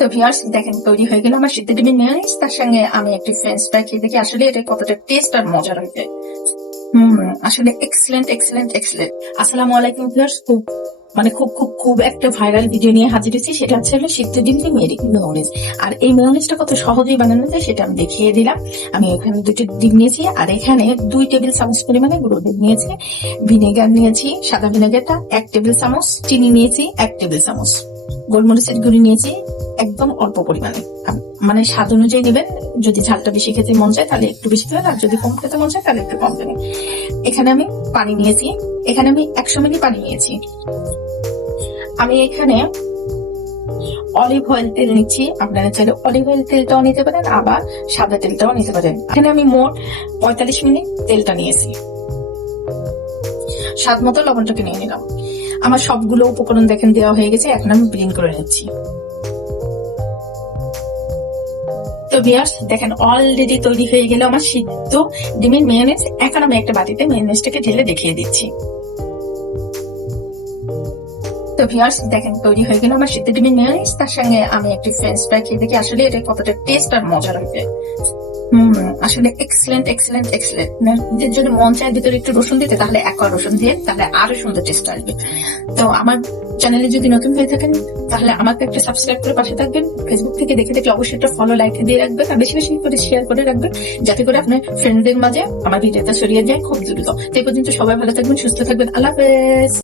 তো ভিউয়ার্স দেখেন, তৈরি হয়ে গেল আমার ডিমের তার সঙ্গে আমি একটি ফ্রেঞ্চ ফ্রাই খেয়ে দেখি, আসলে এটা কতটা টেস্ট আর মজার হয়েছে হুম, আসলে এক্সেলেন্ট এক্সেলেন্ট এক্সেলেন্ট আসসালামু আলাইকুম ভিউয়ার্স খুব মানে খুব খুব খুব একটা ভাইরাল ভিডিও নিয়ে হাজির হয়েছি। সেটা হচ্ছে শীতের মেরি মেয়োনিজ আর এই মেয়োনিজটা কত সহজেই বানানো যায় সেটা আমি দেখিয়ে দিলাম। আমি এখানে দুটি ডিম নিয়েছি, আর এখানে দুই টেবিল চামচ পরিমাণে গুঁড়ো ডিম নিয়েছি। ভিনেগার নিয়েছি, সাদা ভিনেগারটা, এক টেবিল চামচ। চিনি নিয়েছি, এক টেবিল চামচ। গোলমরিচের গুঁড়ি নিয়েছি একদম অল্প পরিমাণে। মানে স্বাদ অনুযায়ী নেবেন। যদি ঝালটা বেশি খেতে মন চায়, তাহলে একটু বেশি দেবেন। আর যদি কম খেতে মন চায়, তাহলে একটু কম দেবেন। এখানে আমি পানি নিয়েছি। এখানে আমি একশো মিলি পানি নিয়েছি। আমি এখানে অলিভ অয়েল তেল নিচ্ছি। আপনারা চাইলে অলিভ অয়েল তেলটাও নিতে পারেন, আবার সাদা তেলটাও নিতে পারেন। এখানে আমি মোট পঁয়তাল্লিশ মিনিট তেলটা নিয়েছি। স্বাদ মতো লবণটাকে নিয়ে নিলাম। আমার সবগুলো উপকরণ দেখেন দেওয়া হয়ে গেছে। এখন আমি ব্লিন করে নিচ্ছি। তো বিয়ার্স দেখেন অলরেডি তৈরি হয়ে গেল আমার সিদ্ধ ডিমের মেয়োনেজ এখন আমি একটা বাটিতে মেয়োনেজটাকে ঢেলে দেখিয়ে দিচ্ছি। তো ভিউয়ার্স দেখেন, তৈরি হয়ে গেল আমার সিদ্ধ ডিমের মেয়োনেজ তার সঙ্গে আমি একটি ফ্রেঞ্চ ফ্রাই খেয়ে দেখি, আসলে এটা কতটা টেস্ট আর মজার হয়েছে আসলে এক্সেলেন্ট এক্সেলেন্ট এক্সেলেন্ট যদি মন চায় ভিতরে একটু রসুন দিতে, তাহলে এক রসুন দিয়ে তাহলে আরও সুন্দর টেস্ট আসবে। তো আমার চ্যানেলে যদি নতুন হয়ে থাকেন, তাহলে আমাকে একটা সাবস্ক্রাইব করে পাশে থাকবেন। ফেসবুক থেকে দেখে দেখলে অবশ্যই একটা ফলো লাইক দিয়ে রাখবেন। আর বেশি বেশি করে শেয়ার করে রাখবেন, যাতে করে আপনার ফ্রেন্ডদের মাঝে আমার ভিডিওটা ছড়িয়ে যায় খুব দ্রুত। এই পর্যন্ত সবাই ভালো থাকবেন, সুস্থ থাকবেন। আল্লাহ হাফেজ।